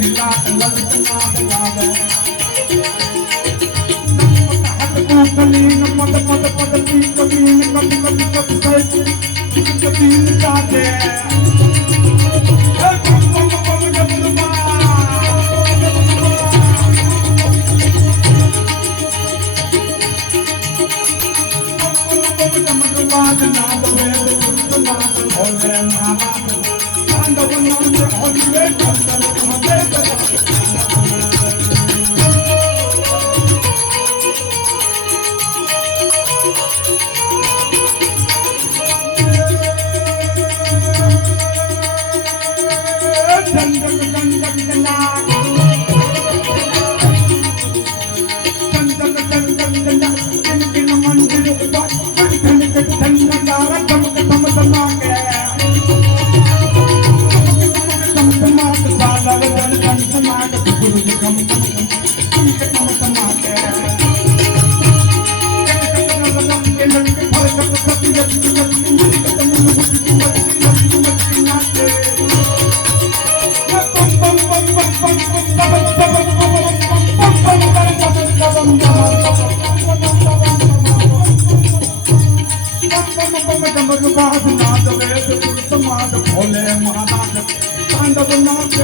नीलाट ललित नाथ गावे नमत कलीन मद मद पद की कलीन कद कद कद सैत कलीन गाते पम पम पम जगदम्बा नाद नाद वेद नाद भोले महाराज तांडव नाद भोले कंदन मदे जंगल जंगल जंगल भोले महाराज तांडव नाच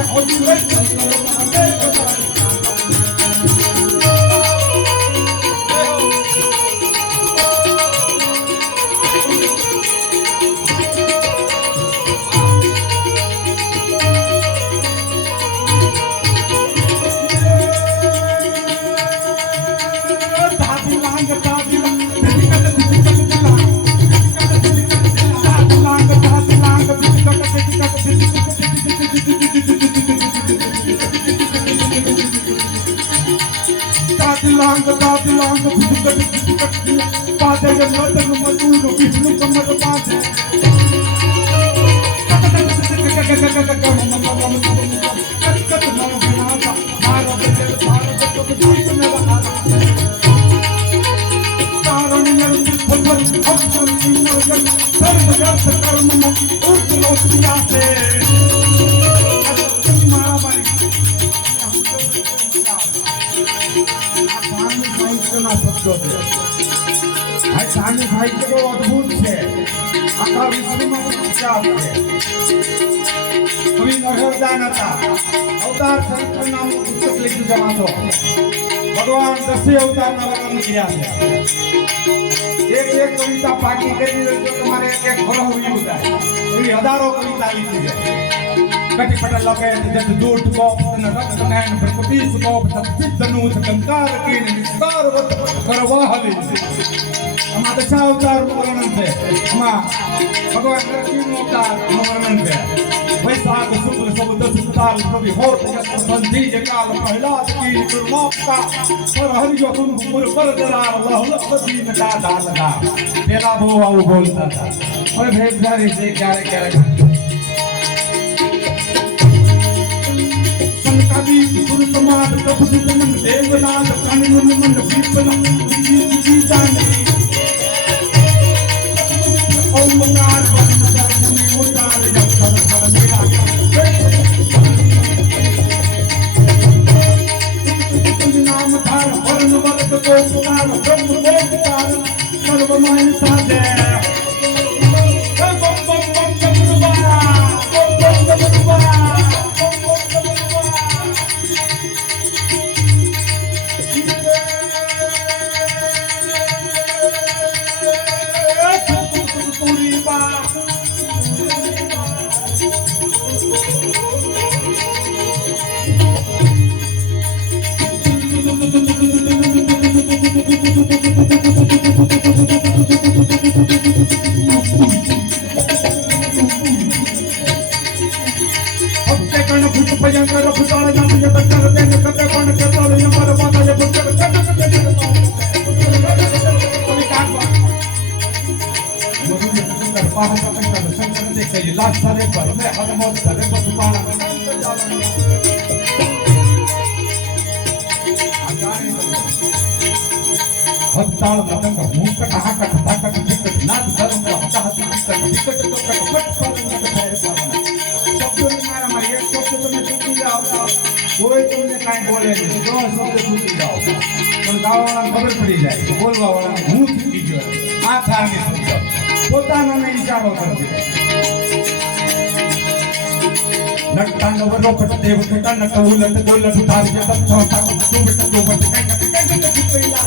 लांग पाते मदन मधुर विष्णु कमल पाते धार्मिक साहित्य को अद्भुत है आखा विश्व में विख्यात है कवि नरहरदास હતા અવતાર ચરિત્ર નામનું પુસ્તક લખ્યું છે વાંચો ભગવાન 10 અવતારના વર્ણન કર્યા છે એક કવિતા પાકી કરી તો તમારે એક ભરો વ્યૂ થાય એવી હજારો કવિતા લીધી છે કટી પટલ લપેટ જત દૂટ કોપ તન રક્ત નયન પ્રકૃતિ સુકોપ તત્સિદ્ધનું સંકાર કીન વિસ્તાર વત કરવા હલી અમા દશા અવતાર વર્ણન છે અમા ભગવાન નરસિંહ અવતાર વર્ણન છે વૈશાખ શુક્લ શબ્દ સુતાલ પ્રભુ હોર જગત સંધિ જકાલ પ્રહલાદ की दुर्मोह का पर हरियो तुम पुर पर दरार अल्लाह लखदी नटा दा लगा तेरा वो आऊ बोलता था और भेदभारी से क्यारे संकदी गुरु समाज प्रभु मन देवनाथ कानून मन विपना जी जाने ओम कार मुनि उतार जब कर मेरा नाम धार वर्ण वर्ग को पुकार ब्रह्म को पुकार सर्वमय साधे बम बम बम जगदम्बा बम बम जगदम्बा पूरी बात भयंकर भूताल नाम जब कर देने कते कौन के तोड़ नंबर माता जब कर पाहन कर संकर देखे लाख सारे पर मैं हद मौत सारे को सुपाना भक्ताल मतंग मुंकट हाकट ताकट टिकट नाथ धर्म का हता हता टिकट तो कट फट पर न है शब्द मारा मारी एक शब्द तो मैं चुकी जाऊंगा કોઈ તમને કાંઈ બોલે નહીં, જો શબ્દ છૂટી જાઓ પણ ગાવાવાળાને ખબર પડી જાય કે બોલવાવાળાને હું છૂટી ગયો. આ ધાર્મિક શબ્દ પોતાનો ઈશારો કરજો. નટતાનો વરો પટતે વટતા નટ ઉલટ દોલટ ઉતાર કે તપ છોટા તું બેટા તું બટ કઈ કઈલા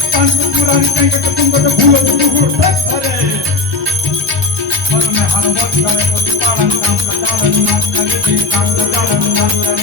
સત્તાન પુરાની કઈ કે તું બટ ભૂલો તું ભૂલ અરે પરમે હારો મત કરે તો પાડન કામ કટાડન નામ કરે તે કામ કટાડન નામ કરે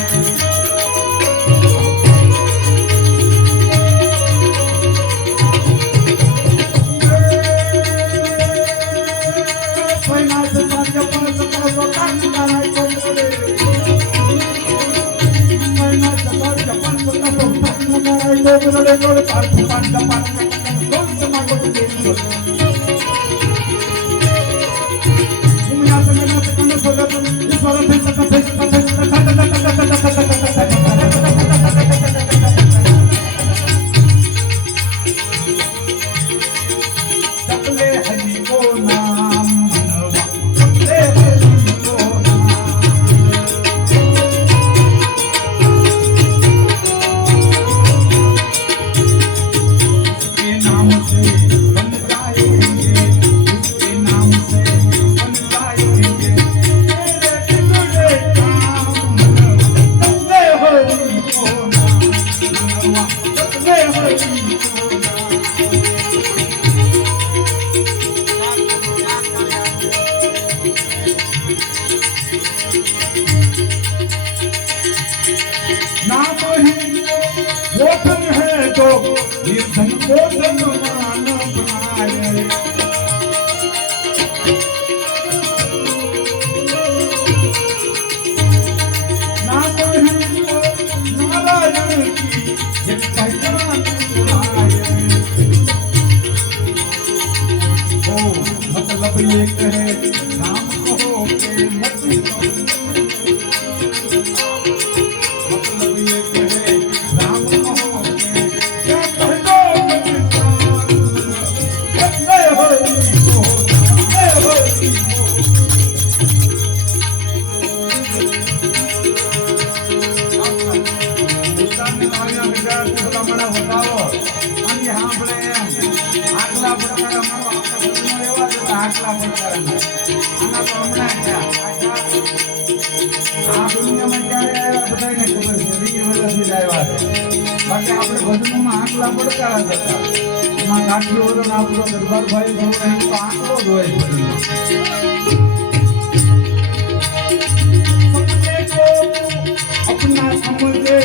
अपना समझे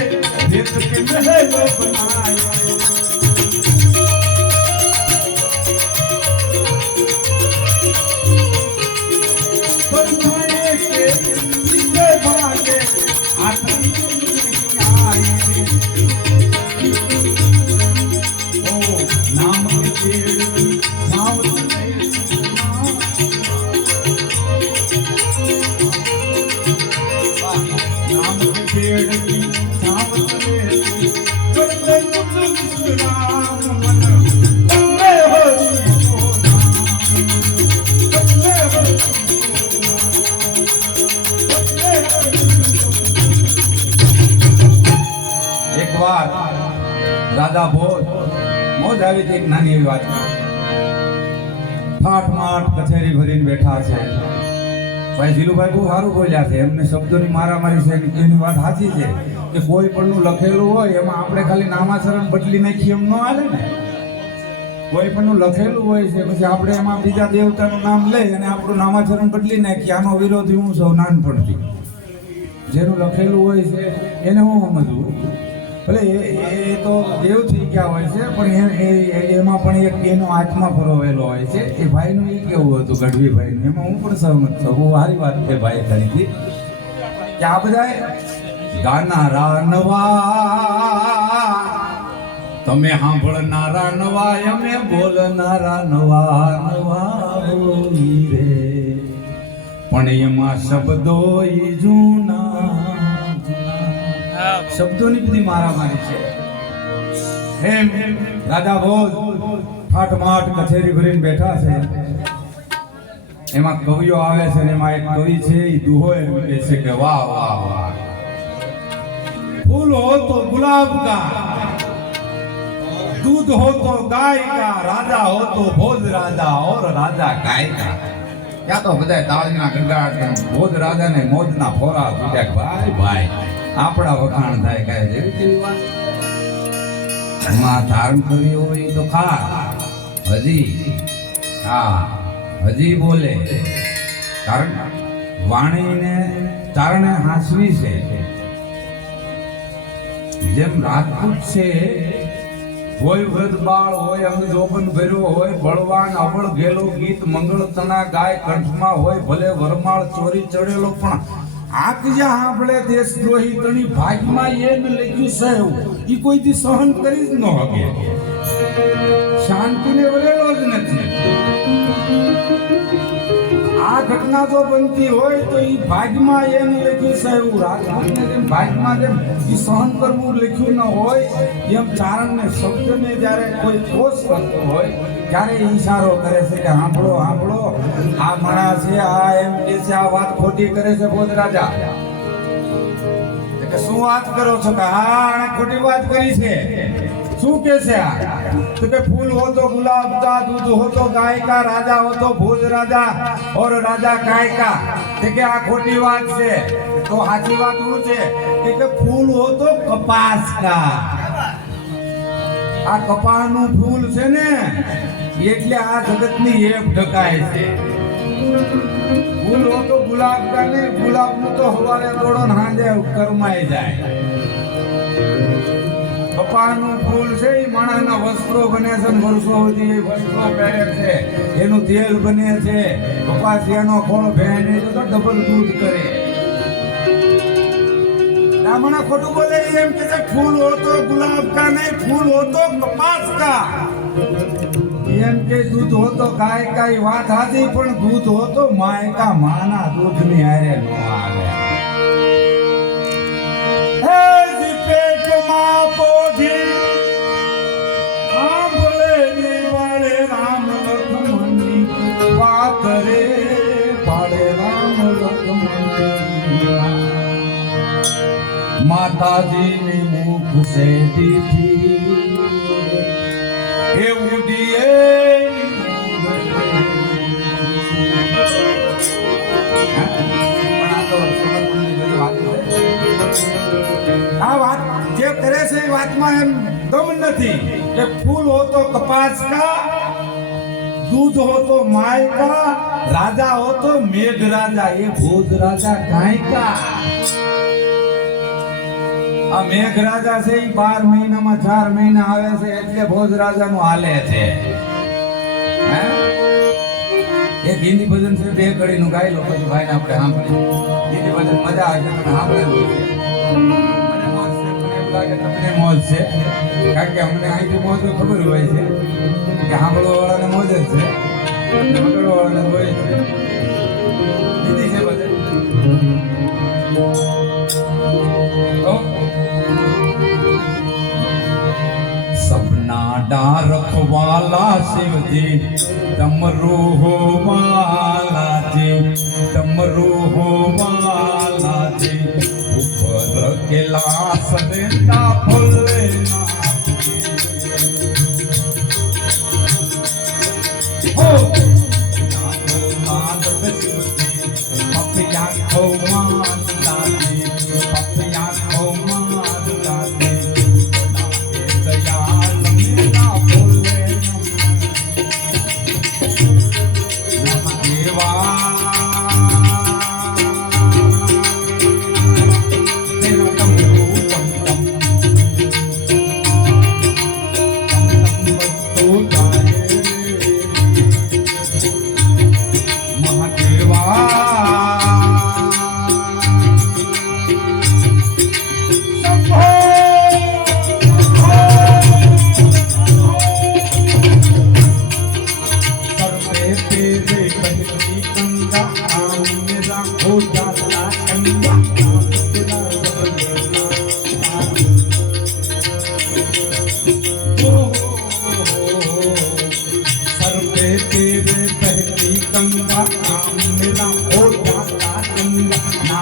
देख के महल बनाए રાજા ભોજ મોજ આવી હતી. એક નાની એવી વાત ઠાઠ માઠ કચેરી ભરીને બેઠા છે. ભાઈ જીલુભાઈ બહુ સારું બોલ્યા છે. એમને શબ્દોની મારામારી છે એની વાત સાચી છે કે કોઈ પણનું લખેલું હોય એમાં આપણે ખાલી નામાચરણ બદલી નાખીએ એમ ન હાલે ને. કોઈ પણનું લખેલું હોય છે પછી આપણે એમાં બીજા દેવતાનું નામ લઈ અને આપણું નામાચરણ બદલી નાખીએ. આનો વિરોધી હું સૌ નાનપણથી. જેનું લખેલું હોય છે એને હું સમજવું ભલે એ તો દેવ થઈ ગયા હોય છે પણ એમાં પણ એક એનો આત્મા પરોવેલો હોય છે. એ ભાઈનું એ કેવું હતું ગઢવીભાઈનું, એમાં હું પણ સહમત છું. બહુ સારી વાત છે ભાઈ કરી હતી કે આ બધા ગાનારા નવા તમે સાંભળનારા નવા અમે બોલનારા નવા નવા બોલી રે પણ એમાં શબ્દો જૂના શબ્દોની બધી મારામારી છે. એમ રાજા ભોજ ઠાઠ માઠ કચેરી ભરીને બેઠા છે. એમાં કવિઓ આવે છે ને એમાં એક કવિ છે એ દુહો એમ કહે છે કે વાહ વાહ વાહ, फूल हो तो गुलाब का, दूध हो तो गाय का, राजा हो तो भोज राजा और राजा गाय का। ત્યાં તો બધા તાળીના ગણગણાટ ભોજ રાજા ને મોજના ફોરા તૂટ્યા ભાઈ ભાઈ આપણા વખાણ થાય કાય જેવી જેવી વાત માં ધારણ કરી હોય તો ખા હજી હા હજી બોલે કારણ વાણીને ચારણે હાંસવી છે જેમ રાજપૂત છે હોય વૃદ્ધ બાળ હોય અંગ જોબન ભર્યો હોય બળવાન અબળ ગેલો ગીત મંગળ તણા ગાય કંઠમાં હોય ભલે વરમાળ ચોરી ચડેલો પણ આંખ જ્યાં સાંભળે દેશદ્રોહી તણી ભાગમાં એમ લખ્યું છે ઈ કોઈથી સહન કરી જ ન શકે શાંતિને વરેલો જ નથી આ ઘટના જો બનતી હોય તો ઈ ભાગમાં એમ લખ્યું છે એવું રાજપૂતને જેમ ભાગમાં જેમ ઈ સહન કરવું લખ્યું ન હોય એમ ચારણને શબ્દને જ્યારે કોઈ ફોર્સ કરતો હોય ત્યારે ઈશારો કરે છે કે સાંભળો સાંભળો આ માણસ છે આ એમ કે છે આ વાત ખોટી કરે છે ભોજ રાજા કે શું વાત કરો છો કે હા આણે ખોટી વાત કરી છે શું કે છે આ तो के फूल हो तो गुलाब का, दूध हो तो गाय का, राजा हो तो भोज राजा और राजा गाय का। કે આ ખોટી વાત છે તો સાચી વાત શું છે કે ફૂલ હો તો કપાસ કા, આ કપાસનું ફૂલ છે ને એટલે આ જગતની એપ ઢકાય છે ફૂલ હો તો ગુલાબ કા ને ગુલાબનું તો હવારે તોડો ને હાંજે કરમાઈ જાય કપાસનું ફૂલ છે એ માણસના વસ્ત્રો બને છે વર્ષો સુધી વસ્ત્રો પહેરે છે એનું તેલ બને છે કપાસિયાનો ખોળ ભેણે તો ડબલ દૂધ કરે મને ખોટું બોલે એમ કે છે ફૂલ હો તો ગુલાબ કા નહીં ફૂલ હો તો કપાસ કા એમ કે દૂધ હો તો ગાય કા એ વાત હતી પણ દૂધ હો તો માય કા માના દૂધની હારે ન આવે माताजी ने मुख से दी थी ये उड़िए આ વાત જે કરે છે એ વાતમાં એમ દમ નથી કે ફૂલ હો તો કપાસ કા, दूध हो तो माय का, राजा हो तो मेघ राजा ये भोज राजा गाय का। આ મેઘ રાજા છે એ 12 મહિનામાં 4 મહિના આવે છે એટલે ભોજ રાજા નું હાલે છે એક હિન્દી ભજન છે બે કડી નું ગાઈ લો પછી ભાઈ ને આપણે સાંભળીએ હિન્દી ભજન મજા આવે છે તમે સાંભળેલું છે મને મોજ છે મને એવું લાગે તમને મોજ છે કારણ કે અમને અહીંથી મોજ ખબર હોય છે કે સાંભળવા વાળાને મોજ જ છે સાંભળવા વાળાને હોય છે હિન્દી છે ભજન સપના ડા રખવાલા શિવજી તમરો હો વાલાજી તમરો હો વાલાજી ઉપર કેલાસ દેતા ભોલેનાથ હો નાનો નાદ શિવજી પપિયા ખો માનલાજી પપિયા ખો માનલાજી तेरे पहली गंगा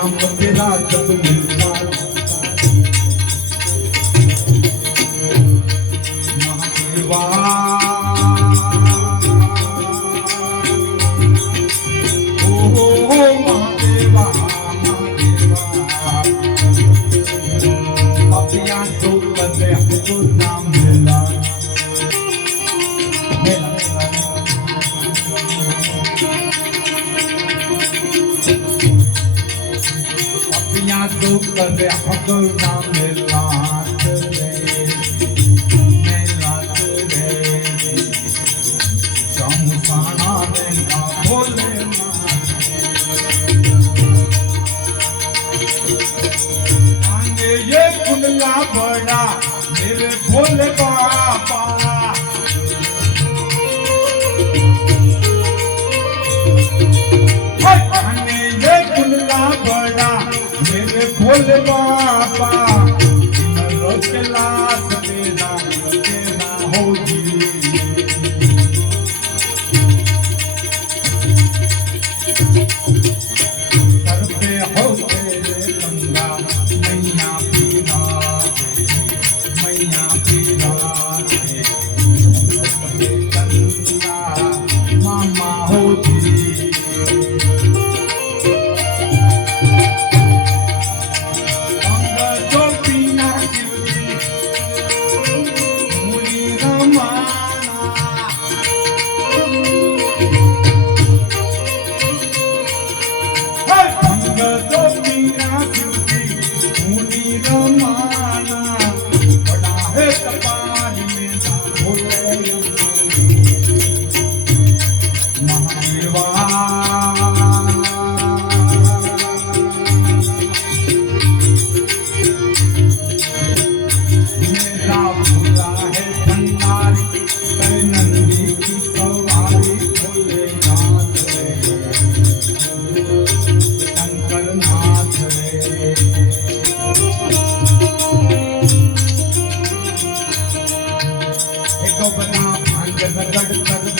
नाम तेरा जब मिलता महादेवा करे हकल नाम लात रे समसाना में ना बोले आगे ये कुंडला बड़ा मेरे भोले बाबा आगे ये कुंडला बड़ा मेरे भोले बाबा रोज लाश तेरा हो जी सर पे हो तेरे गंगा मैया पीरा गंगा मामा हो जी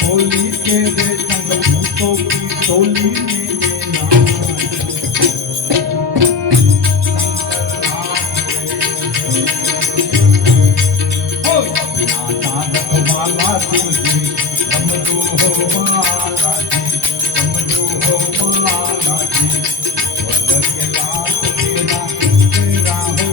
बोली के रे संग भूतों की टोली में माला शिव जी समझो हो माला जी समझो हो माला जी के लाख तेरा तेरा हो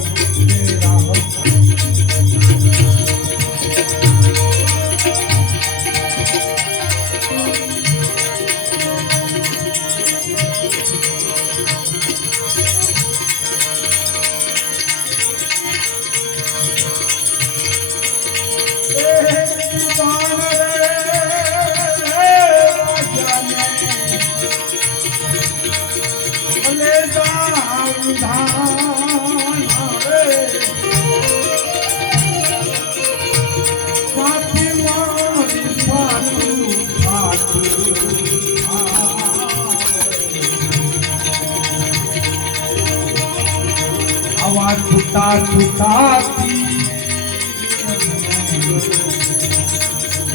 आवाज छुटा छुटाती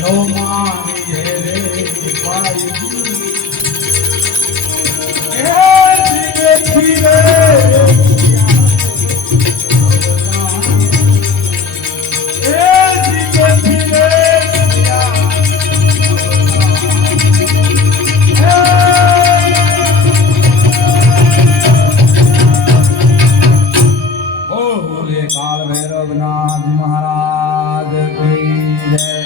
नो मानिए रे भाई धीरे धीरे काल भैरवनाथ महाराज की जय।